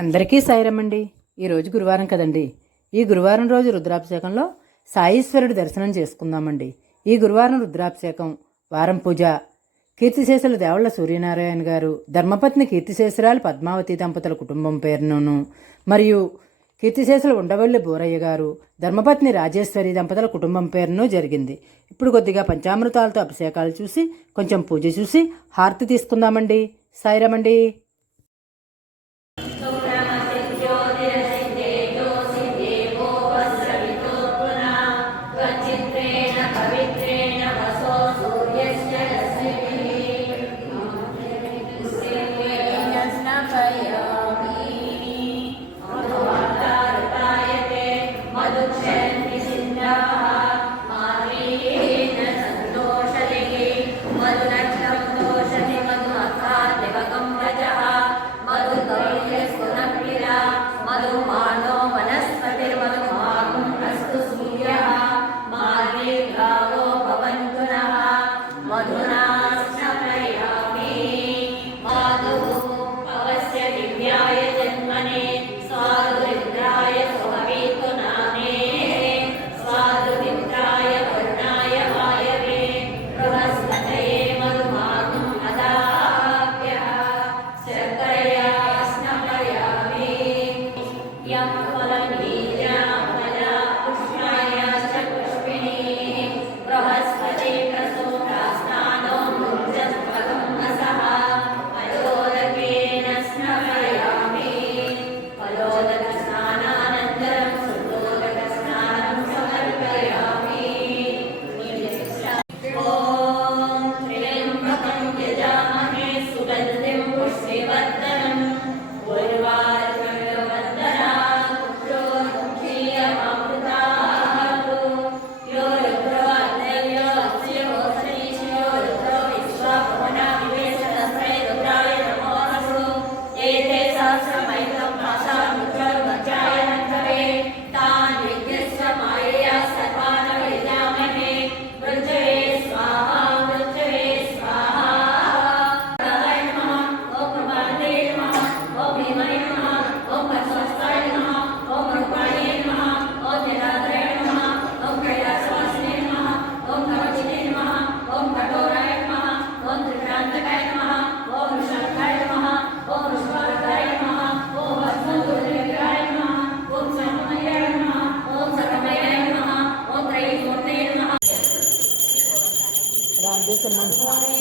అందరికీ సాయిరమండి ఈరోజు గురువారం కదండి. ఈ గురువారం రోజు రుద్రాభిషేకంలో సాయేశ్వరుడు దర్శనం చేసుకుందామండి. ఈ గురువారం రుద్రాభిషేకం వారం పూజ. కీర్తిశేషుల దేవళ్ళ సూర్యనారాయణ గారు ధర్మపత్ని కీర్తిశేషురాలు పద్మావతి దంపతుల కుటుంబం పేరునను మరియు కీర్తిశేషులు ఉండవల్లి బోరయ్య గారు ధర్మపత్ని రాజేశ్వరి దంపతుల కుటుంబం పేరును జరిగింది. ఇప్పుడు కొద్దిగా పంచామృతాలతో అభిషేకాలు చూసి కొంచెం పూజ చూసి హారతి తీసుకుందామండి. సాయిరమండి Yes. 오什么.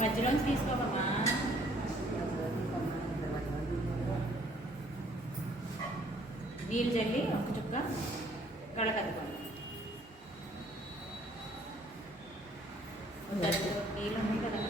మధ్యలోంచి తీసుకోమమ్మా నీళ్ళు చల్లి ఒక చుక్క కడకద్దుకోండి నీళ్ళు ఉన్నాయి కదా.